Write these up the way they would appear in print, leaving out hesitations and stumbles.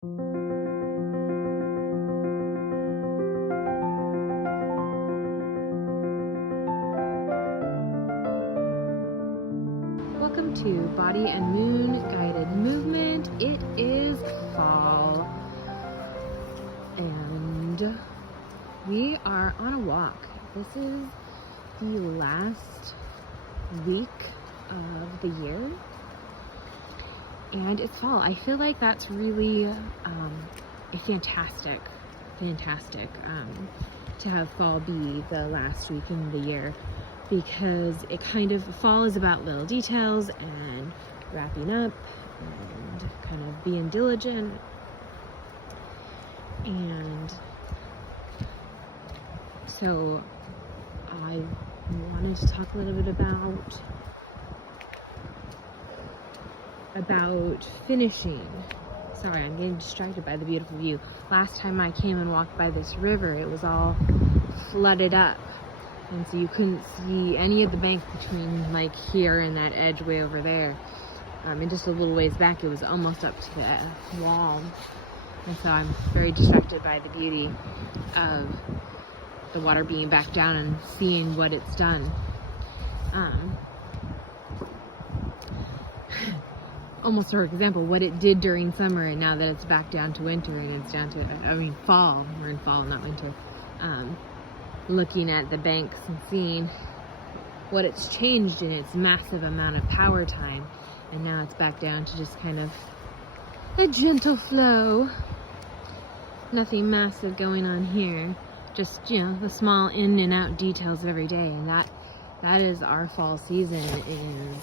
Welcome to Body and Moon Guided Movement. It is fall and we are on a walk. This is the last week of the year and it's fall. I feel like that's really a fantastic to have fall be the last week in the year, because it kind of, fall is about little details and wrapping up and kind of being diligent. And so I wanted to talk a little bit about finishing. Sorry, I'm getting distracted by the beautiful view. Last time I came and walked by this river, it was all flooded up. And so you couldn't see any of the bank between like here and that edge way over there. And just a little ways back, it was almost up to the wall. And so I'm very distracted by the beauty of the water being back down and seeing what it's done. Almost for example, what it did during summer, and now that it's back down to winter and it's down to, fall. We're in fall, not winter. Looking at the banks and seeing what it's changed in its massive amount of power time, and now it's back down to just kind of a gentle flow. Nothing massive going on here, just the small in and out details of every day, and that is our fall season, is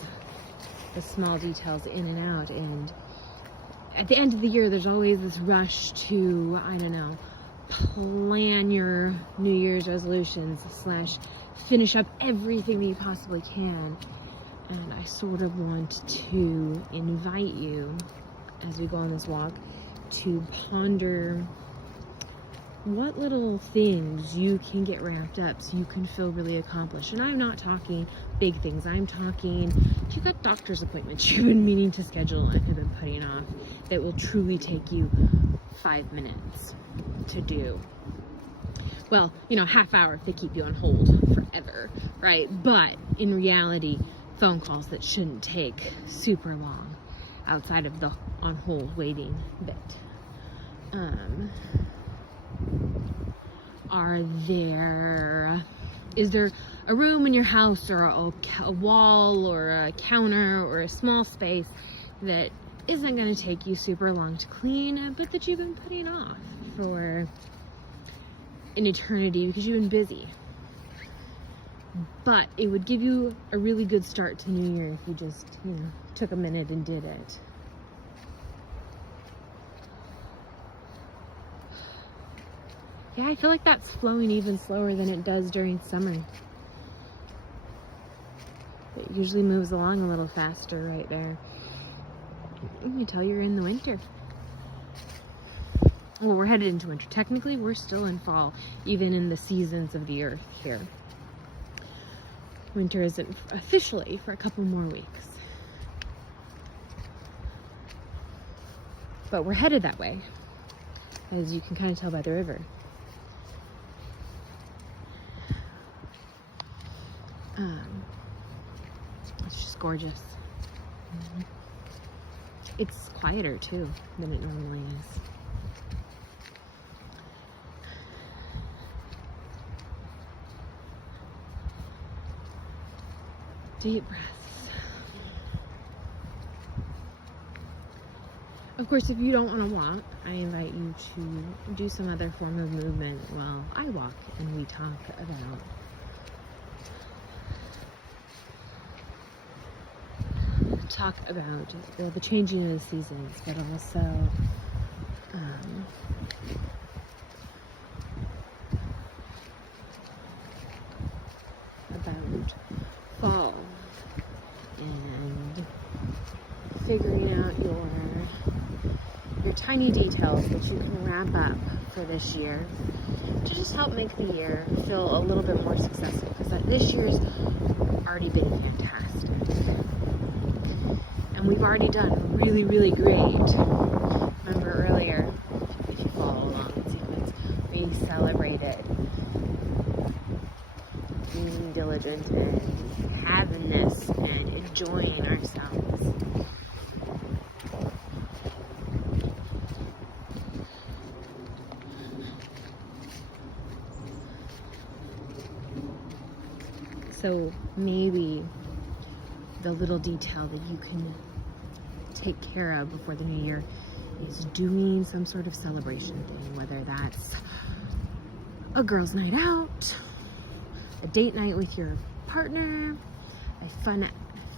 the small details in and out. And at the end of the year, there's always this rush to, plan your New Year's resolutions / finish up everything that you possibly can. And I sort of want to invite you, as we go on this walk, to ponder what little things you can get wrapped up so you can feel really accomplished. And I'm not talking big things. I'm talking, if you've got doctor's appointments you've been meaning to schedule and have been putting off, that will truly take you 5 minutes to do. Well, half hour if they keep you on hold forever, right? But in reality, phone calls that shouldn't take super long outside of the on hold waiting bit. Is there a room in your house or a wall or a counter or a small space that isn't going to take you super long to clean, but that you've been putting off for an eternity because you've been busy? But it would give you a really good start to New Year if you just, took a minute and did it. Yeah, I feel like that's flowing even slower than it does during summer. It usually moves along a little faster right there. You can tell you're in the winter. Well, we're headed into winter. Technically, we're still in fall, even in the seasons of the earth here. Winter isn't officially for a couple more weeks. But we're headed that way, as you can kind of tell by the river. It's just gorgeous. It's quieter too than it normally is. Deep breaths. Of course, if you don't want to walk, I invite you to do some other form of movement while I walk and we talk about the changing of the seasons, but also about fall and figuring out your tiny details that you can wrap up for this year to just help make the year feel a little bit more successful, because this year's already been fantastic. And we've already done really, really great. Remember earlier, intelligent and having this and enjoying ourselves. So maybe the little detail that you can take care of before the new year is doing some sort of celebration thing, whether that's a girls' night out, a date night with your partner, a fun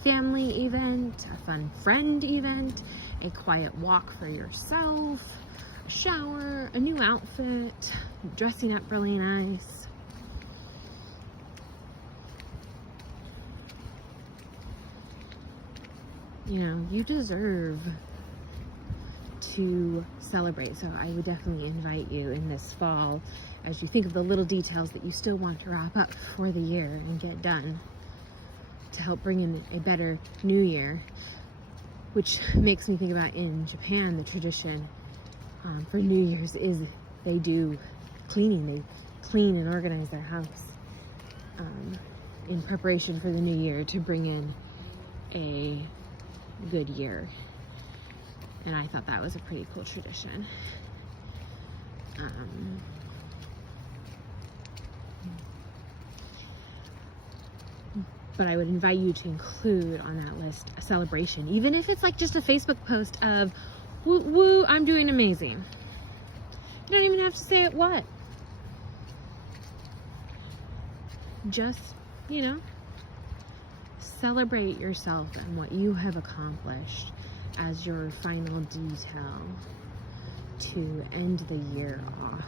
family event, a fun friend event, a quiet walk for yourself, a shower, a new outfit, dressing up really nice. You know, you deserve to celebrate. So I would definitely invite you in this fall, as you think of the little details that you still want to wrap up for the year and get done, to help bring in a better new year. Which makes me think about in Japan, the tradition for New Year's is they do cleaning. They clean and organize their house in preparation for the new year to bring in a good year. And I thought that was a pretty cool tradition. But I would invite you to include on that list a celebration, even if it's like just a Facebook post of, woo, woo, I'm doing amazing. You don't even have to say it what. Just, you know, celebrate yourself and what you have accomplished as your final detail to end the year off.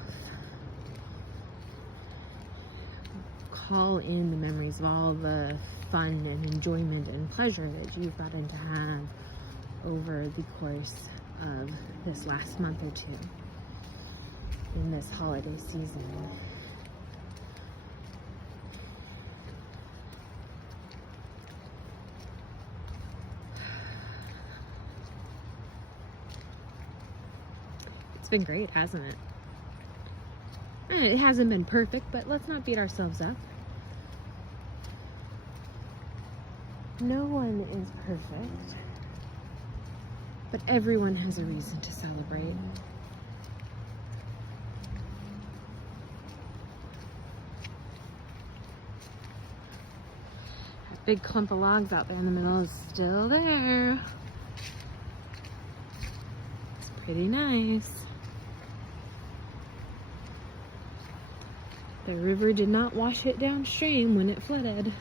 Call in the memories of all the fun and enjoyment and pleasure that you've gotten to have over the course of this last month or two in this holiday season. It's been great, hasn't it? And it hasn't been perfect, but let's not beat ourselves up. No one is perfect, but everyone has a reason to celebrate. That big clump of logs out there in the middle is still there. It's pretty nice. The river did not wash it downstream when it flooded.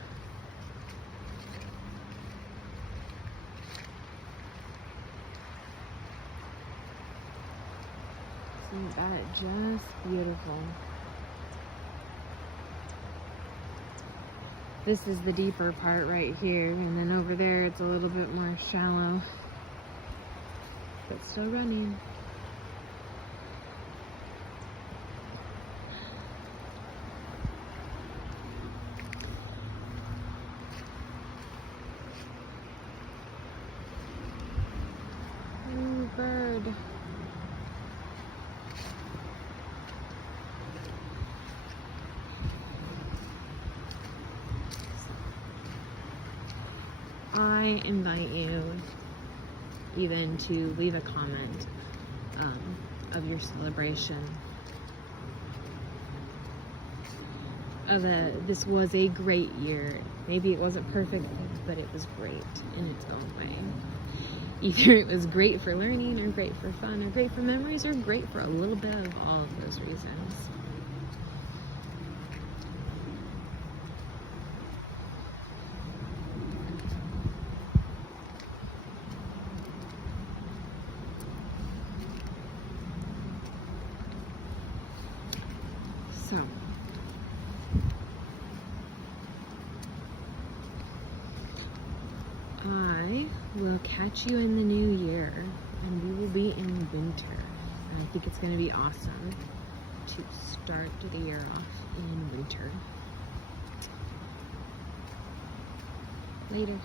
Isn't that just beautiful? This is the deeper part right here, and then over there it's a little bit more shallow, but still running. Ooh, bird. I invite you even to leave a comment of your celebration. This was a great year. Maybe it wasn't perfect, but it was great in its own way. Either it was great for learning, or great for fun, or great for memories, or great for a little bit of all of those reasons. So, I will catch you in the new year, and we will be in winter. And I think it's going to be awesome to start the year off in winter. Later.